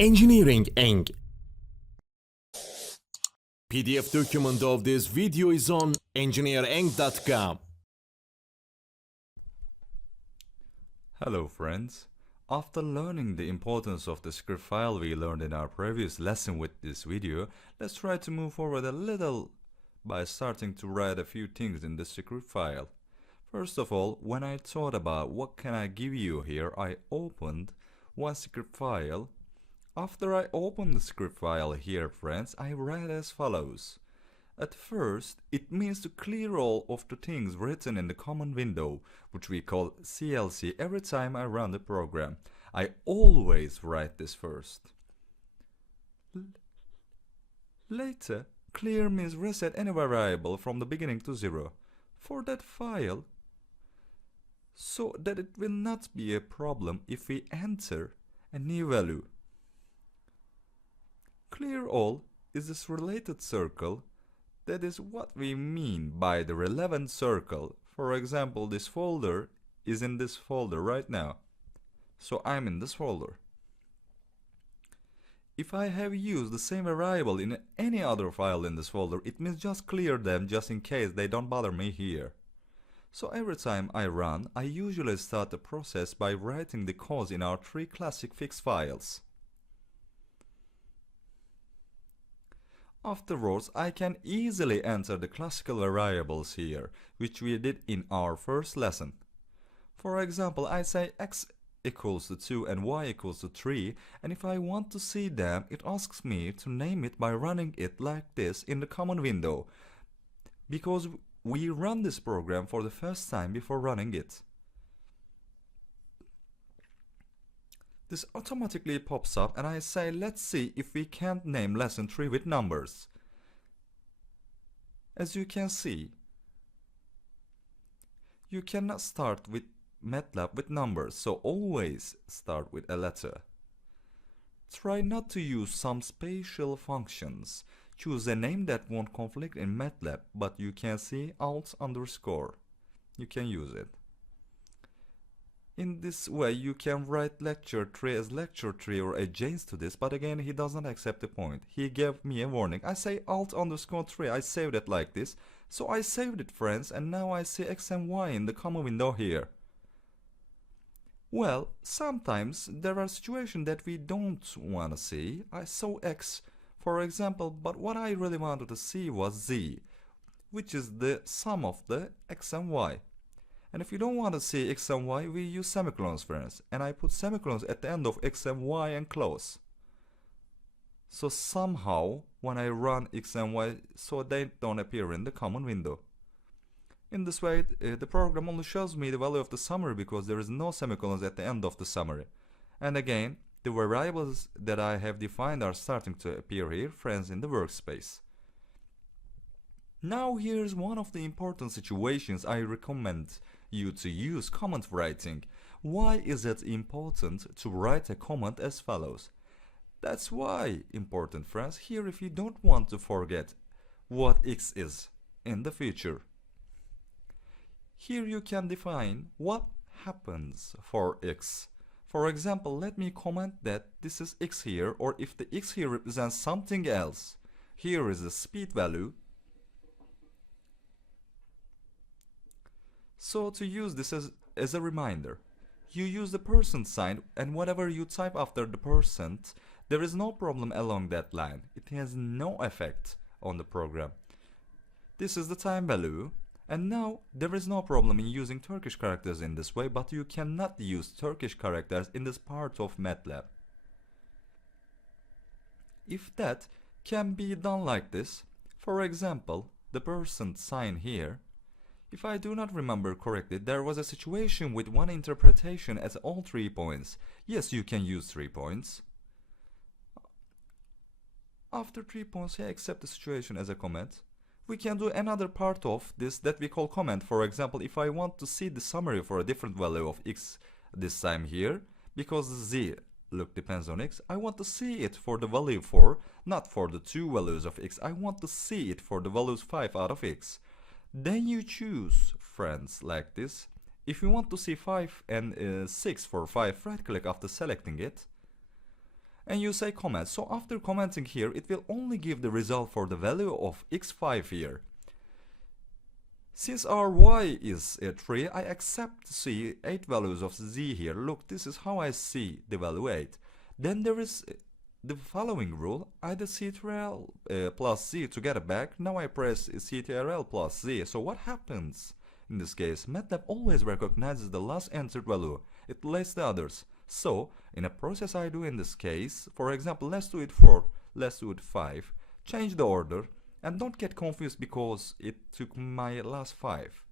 Engineering Eng. PDF document of this video is on engineereng.com. Hello friends. After learning the importance of the script file we learned in our previous lesson with this video, let's try to move forward a little by starting to write a few things in the script file. First of all, when I thought about what can I give you here, I opened one script file. After I opened the script file here, friends, I read as follows. At first, it means to clear all of the things written in the command window, which we call CLC, every time I run the program. I always write this first. Later, clear means reset any variable from the beginning to 0 for that file, so that it will not be a problem if we enter a new value. Clear all is this related circle. That is what we mean by the relevant circle. For example, this folder is in this folder right now. So I'm in this folder. If I have used the same variable in any other file in this folder, it means just clear them just in case they don't bother me here. So every time I run, I usually start the process by writing the code in our three classic fixed files. Afterwards, I can easily enter the classical variables here, which we did in our first lesson. For example, I say x equals to 2 and y equals to 3, and if I want to see them, it asks me to name it by running it like this in the command window, because we run this program for the first time before running it. This automatically pops up and I say, let's see if we can't name lesson 3 with numbers. As you can see, you cannot start with MATLAB with numbers, so always start with a letter. Try not to use some special functions. Choose a name that won't conflict in MATLAB, but you can see alt underscore. You can use it. In this way, you can write lecture 3 as lecture 3 or adjacent to this, but again, he does not accept the point. He gave me a warning. I say alt underscore 3, I saved it like this. So I saved it, friends, and now I see x and y in the command window here. Well, sometimes there are situations that we don't want to see. I saw x, for example, but what I really wanted to see was z, which is the sum of the x and y. And if you don't want to see x and y, we use semicolons, friends. And I put semicolons at the end of x and y and close. So somehow, when I run x and y, so they don't appear in the command window. In this way, the program only shows me the value of the summary because there is no semicolons at the end of the summary. And again, the variables that I have defined are starting to appear here, friends, in the workspace. Now here's one of the important situations I recommend you to use comment writing. Why is it important to write a comment as follows? That's why important, friends, here if you don't want to forget what x is in the future. Here you can define what happens for x. For example, let me comment that this is x here, or if the x here represents something else. Here is the speed value. So to use this as a reminder, you use the percent sign, and whatever you type after the percent, there is no problem along that line. It has no effect on the program. This is the time value, and now there is no problem in using Turkish characters in this way, but you cannot use Turkish characters in this part of MATLAB. If that can be done like this, for example, the percent sign here, if I do not remember correctly, there was a situation with one interpretation as all 3 points. Yes, you can use 3 points. After 3 points, I accept the situation as a comment. We can do another part of this that we call comment. For example, if I want to see the summary for a different value of x this time here, because z look depends on x, I want to see it for the value 4, not for the 2 values of x. I want to see it for the values 5 out of x. Then you choose, friends, like this. If you want to see 5 and 6 for 5, right click after selecting it. and you say comment. So after commenting here, it will only give the result for the value of x5 here. Since our y is 3, I accept to see 8 values of z here. Look, this is how I see the value 8. Then there is the following rule, either ctrl plus z to get it back. Now I press ctrl plus z. So what happens in this case? MATLAB always recognizes the last entered value. It lists the others. So in a process I do in this case, for example, let's do it 4, let's do it 5, change the order, and don't get confused because it took my last 5.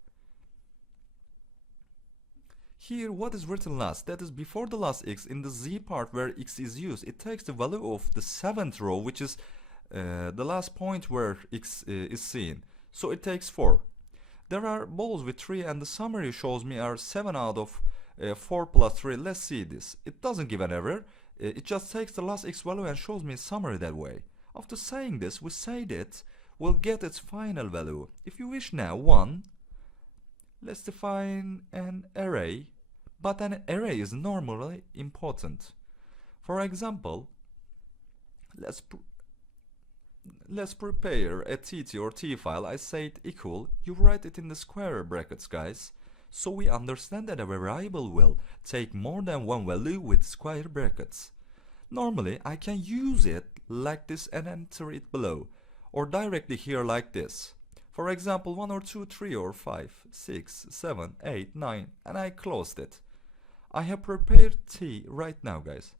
Here what is written last, that is before the last x, in the z part where x is used, it takes the value of the 7th row, which is the last point where x is seen. So it takes 4. There are balls with 3 and the summary shows me are 7 out of 4 plus 3. Let's see this. It doesn't give an error. It just takes the last x value and shows me a summary that way. After saying this, we say that we'll get its final value. If you wish now, 1, let's define an array, but an array is normally important. For example, let's prepare a tt or t file. I say it equal, you write it in the square brackets, guys. So we understand that a variable will take more than one value with square brackets. Normally, I can use it like this and enter it below, or directly here like this. For example, 1 or 2, 3 or 5, 6, 7, 8, 9, and I closed it. I have prepared t right now, guys.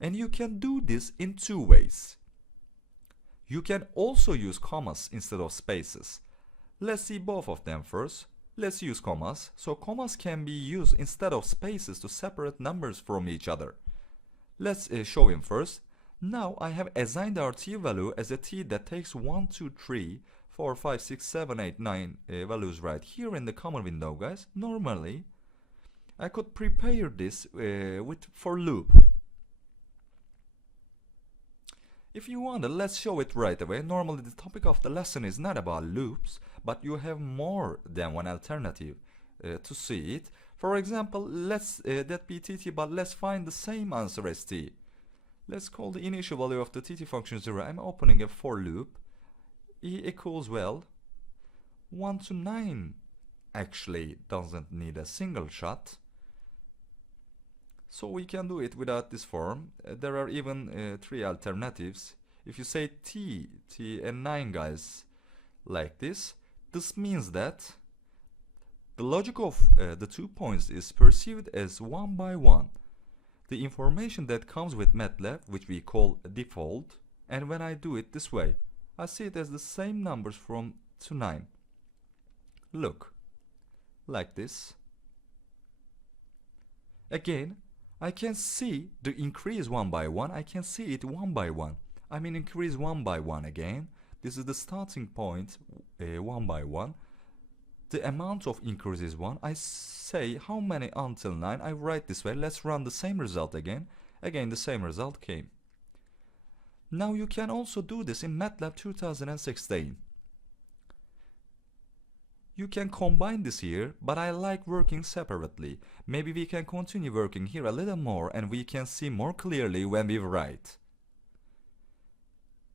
And you can do this in 2 ways. You can also use commas instead of spaces. Let's see both of them first. Let's use commas. So commas can be used instead of spaces to separate numbers from each other. Let's show him first. Now I have assigned our t value as a t that takes 1, 2, 3, 4, 5, 6, 7, 8, 9 values right here in the common window, guys. Normally, I could prepare this with for loop. If you want, let's show it right away. Normally the topic of the lesson is not about loops, but you have more than one alternative to see it. For example, let's that be tt, but let's find the same answer as t. Let's call the initial value of the tt function 0. I'm opening a for loop. E equals, well, 1 to 9 actually doesn't need a single shot. So we can do it without this form. There are even 3 alternatives. If you say t and 9, guys, like this means that the logic of the 2 points is perceived as 1 by 1. The information that comes with MATLAB, which we call default, and when I do it this way, I see it as the same numbers from 2 to 9. Look, like this. Again, I can see the increase 1 by 1. I can see it 1 by 1. I mean increase 1 by 1 again. This is the starting point, 1 by 1. The amount of increase is 1. I say how many until 9. I write this way. Let's run the same result again. Again, the same result came. Now you can also do this in MATLAB 2016. You can combine this here, but I like working separately. Maybe we can continue working here a little more and we can see more clearly when we write.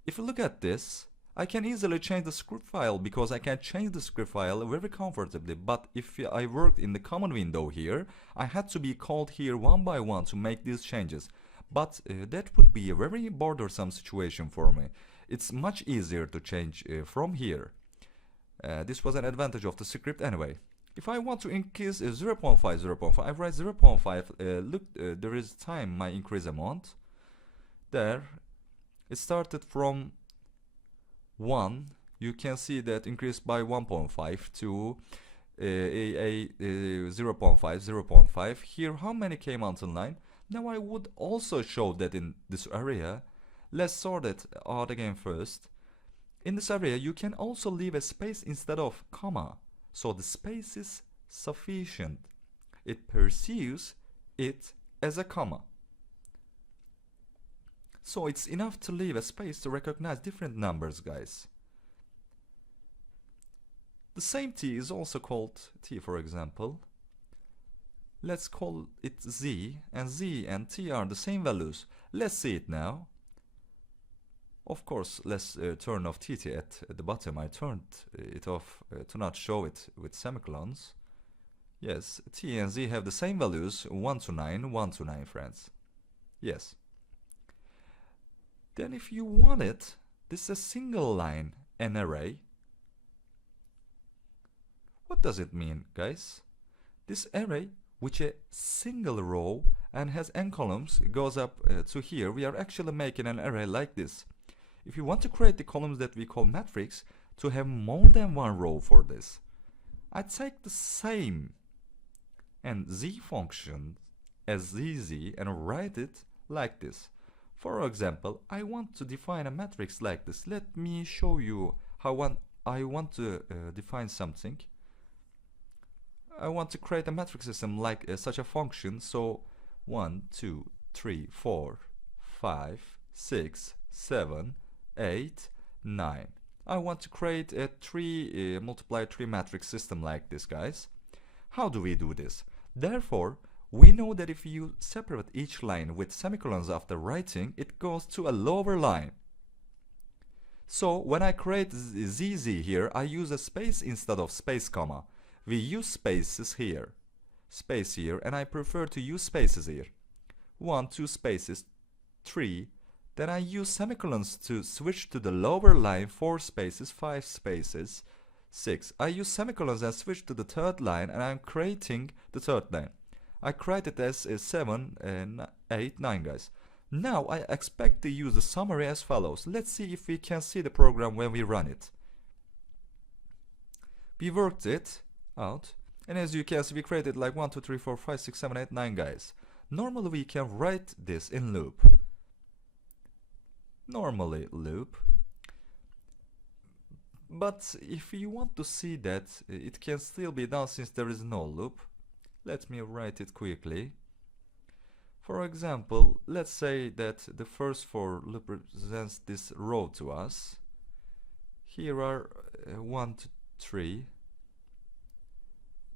If you look at this, I can easily change the script file because I can change the script file very comfortably, but if I worked in the common window here, I had to be called here 1 by 1 to make these changes. But that would be a very bothersome situation for me. It's much easier to change from here. This was an advantage of the script anyway. If I want to increase 0.5, 0.5, I write 0.5. Look, there is time my increase amount. There, it started from 1. You can see that increased by 1.5 to 0.5, 0.5. Here, how many came until 9? Now I would also show that in this area. Let's sort it out again first. In this area, you can also leave a space instead of comma. So the space is sufficient. It perceives it as a comma. So it's enough to leave a space to recognize different numbers, guys. The same t is also called t, for example. Let's call it z, and z and t are the same values. Let's see it now. Of course, let's turn off tt at the bottom. I turned it off to not show it with semicolons. Yes, t and z have the same values, 1 to 9, 1 to 9, friends. Yes. Then if you want it, this is a single line, an array. What does it mean, guys? This array, which a single row and has n columns, goes up to here. We are actually making an array like this. If you want to create the columns that we call matrix, to have more than one row for this, I take the same and z function as zz and write it like this. For example, I want to define a matrix like this. Let me show you how I want to define something. I want to create a matrix system like such a function. So 1, 2, 3, 4, 5, 6, 7, 8, 9. I want to create a 3 multiply 3 matrix system like this, guys. How do we do this? Therefore, we know that if you separate each line with semicolons after writing, it goes to a lower line. So when I create zz here, I use a space instead of space comma. We use spaces here, space here, and I prefer to use spaces here. 1, 2 spaces, 3. Then I use semicolons to switch to the lower line, 4 spaces, 5 spaces, 6. I use semicolons and switch to the third line, and I'm creating the third line. I create it as 7, 8, 9, guys. Now I expect to use the summary as follows. Let's see if we can see the program when we run it. We worked it out, and as you can see, we created like 1, 2, 3, 4, 5, 6, 7, 8, 9, guys. Normally we can write this in loop. Normally loop. But if you want to see that, it can still be done since there is no loop. Let me write it quickly. For example, let's say that the first for loop represents this row to us. Here are 1 to 3.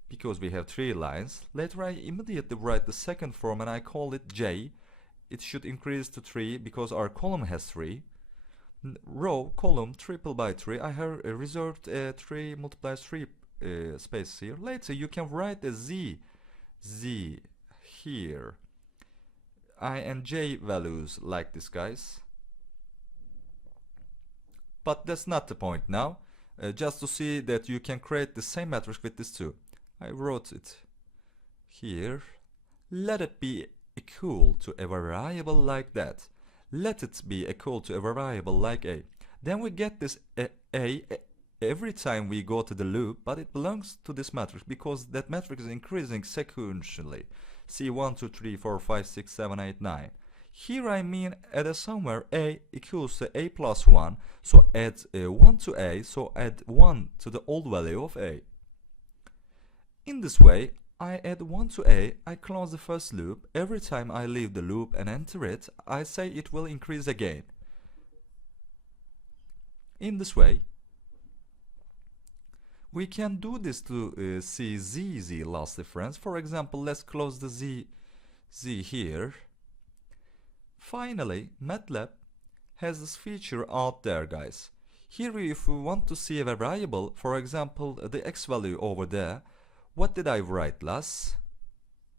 Because we have 3 lines. Later I immediately write the second form and I call it j. It should increase to 3 because our column has 3. Row, column, triple by 3. I have reserved 3 multiplies 3 space here. Later you can write a z here. I and j values like this, guys. But that's not the point now. Just to see that you can create the same matrix with this too. I wrote it here. Let it be equal to a variable like that. Let it be equal to a variable like a. Then we get this a every time we go to the loop, but it belongs to this matrix because that matrix is increasing sequentially. See 1, 2, 3, 4, 5, 6, 7, 8, 9. Here I mean add somewhere a equals to a plus 1. So add 1 to a, so add 1 to the old value of a. In this way, I add 1 to a, I close the first loop. Every time I leave the loop and enter it, I say it will increase again. In this way, we can do this to see z loss difference. For example, let's close the z here. Finally, MATLAB has this feature out there, guys. Here if we want to see a variable, for example, the x value over there, what did I write last?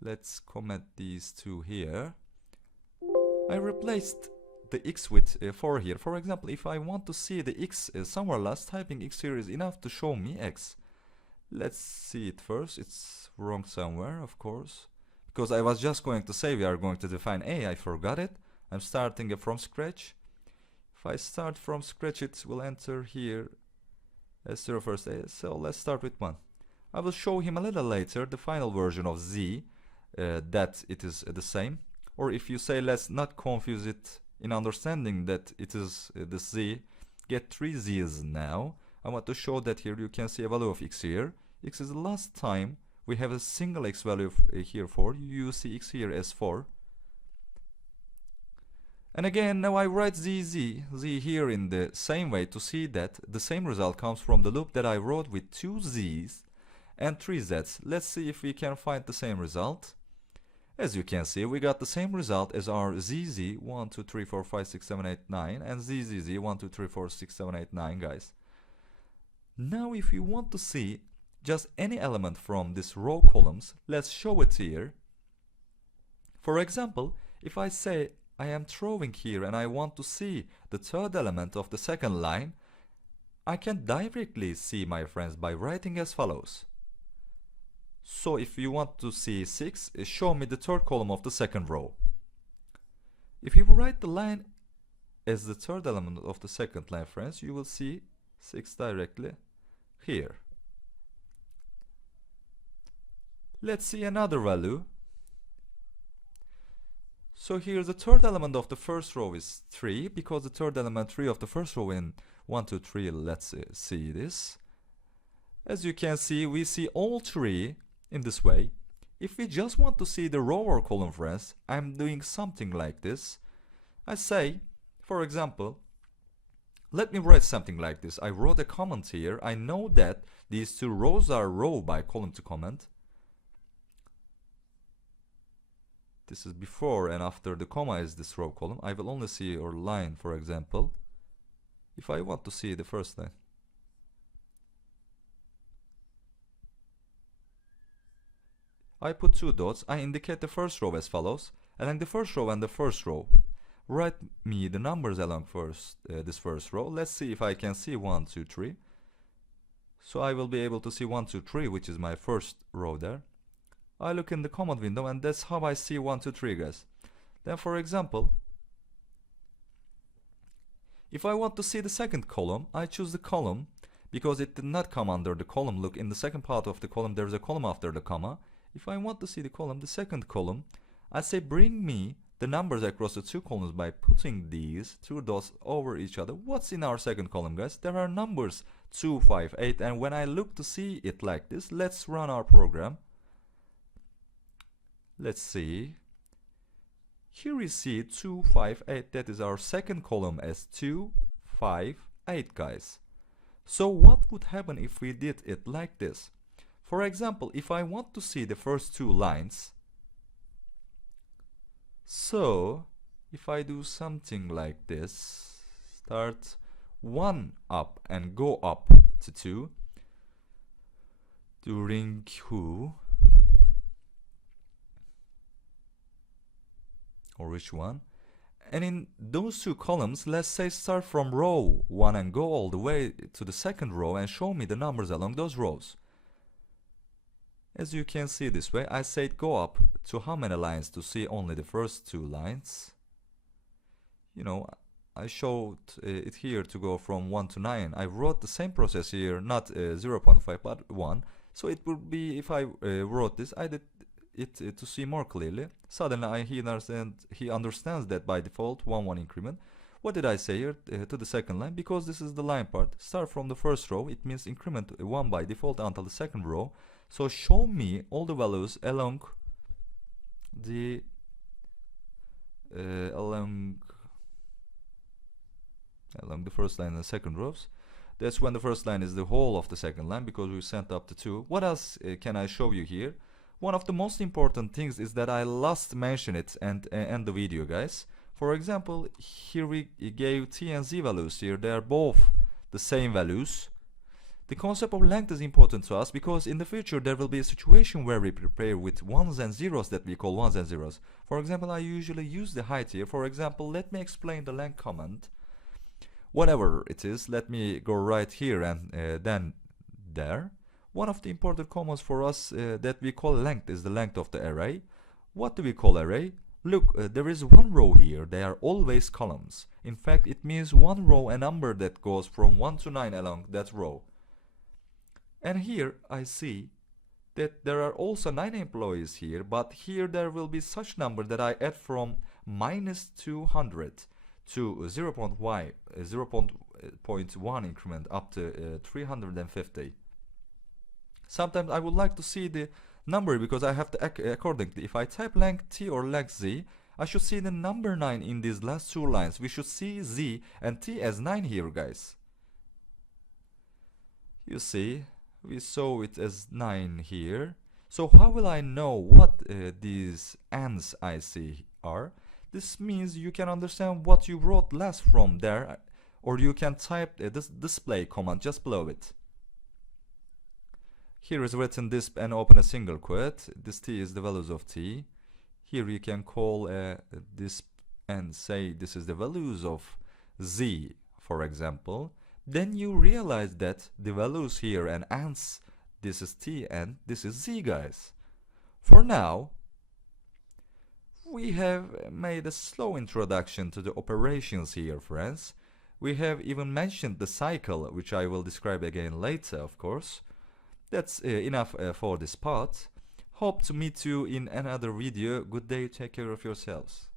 Let's comment these two here. I replaced the x with 4 here. For example, if I want to see the x somewhere last, typing x here is enough to show me x. Let's see it first. It's wrong somewhere, of course. Because I was just going to say we are going to define a, I forgot it. I'm starting it from scratch. If I start from scratch, it will enter here as 0 first a. So let's start with 1. I will show him a little later the final version of z, that it is the same. Or if you say let's not confuse it in understanding that it is the z, get 3 z's now. I want to show that here you can see a value of x here. X is the last time we have a single x value here 4. You see x here as 4. And again, now I write z here in the same way to see that the same result comes from the loop that I wrote with 2 z's. and 3z's. Let's see if we can find the same result. As you can see, we got the same result as our ZZ 1, 2, 3, 4, 5, 6, 7, 8, 9 and ZZZ 1, 2, 3, 4, 6, 7, 8, 9, guys. Now if you want to see just any element from this row columns, let's show it here. For example, if I say I am throwing here and I want to see the third element of the second line, I can directly see, my friends, by writing as follows. So if you want to see 6, show me the third column of the second row. If you write the line as the third element of the second line, friends, you will see 6 directly here. Let's see another value. So here the third element of the first row is 3, because the third element 3 of the first row in 1, 2, 3, let's see this. As you can see, we see all 3 in this way. If we just want to see the row or column, friends, I'm doing something like this. I say, for example, let me write something like this. I wrote a comment here. I know that these 2 rows are row by column to comment. This is before and after the comma is this row column. I will only see your line, for example, if I want to see the first line. I put 2 dots. I indicate the first row as follows. Along the first row and the first row, write me the numbers along this first row. Let's see if I can see 1, 2, 3. So I will be able to see 1, 2, 3, which is my first row there. I look in the command window and that's how I see 1, 2, 3, guys. Then for example, if I want to see the second column, I choose the column because it did not come under the column. Look, in the second part of the column there is a column after the comma. If I want to see the column, the second column, I say bring me the numbers across the 2 columns by putting these 2 dots over each other. What's in our second column, guys? There are numbers 2, 5, 8, and when I look to see it like this, let's run our program. Let's see. Here we see 2, 5, 8. That is our second column as 2, 5, 8, guys. So what would happen if we did it like this? For example, if I want to see the first 2 lines, so if I do something like this, start 1 up and go up to 2 during who or which one, and in those 2 columns, let's say start from row 1 and go all the way to the second row and show me the numbers along those rows. As you can see this way, I said go up to how many lines to see only the first 2 lines. You know, I showed it here to go from 1 to 9. I wrote the same process here, not 0.5 but 1. So it would be, if I wrote this, I did it to see more clearly. Suddenly he understands that by default 1, 1 increment. What did I say here to the second line? Because this is the line part. Start from the first row, it means increment 1 by default until the second row. So show me all the values along the along the first line and the second rows. That's when the first line is the whole of the second line, because we sent up to 2. What else can I show you here? One of the most important things is that I last mentioned it and end the video, guys. For example, here we gave t and z values here. They are both the same values. The concept of length is important to us because in the future there will be a situation where we prepare with 1s and 0s that we call 1s and 0s. For example, I usually use the height here. For example, let me explain the length command. Whatever it is, let me go right here and then there. One of the important commands for us that we call length is the length of the array. What do we call array? Look, there is 1 row here. They are always columns. In fact, it means 1 row, a number that goes from 1 to 9 along that row. And here I see that there are also 9 employees here, but here there will be such number that I add from minus 200 to 0.1 increment up to 350. Sometimes I would like to see the number because I have to accordingly. If I type length t or length z, I should see the number 9 in these last 2 lines. We should see z and t as 9 here, guys. You see, We saw it as 9 here. So how will I know what these ends I see are? This means you can understand what you wrote last from there, or you can type this display command just below it. Here is written this and open a single quote. This t is the values of t. Here you can call this and say this is the values of z, for example. Then you realize that the values here and ends, this is t and this is z, guys. For now, we have made a slow introduction to the operations here, friends. We have even mentioned the cycle, which I will describe again later, of course. That's enough for this part. Hope to meet you in another video. Good day, take care of yourselves.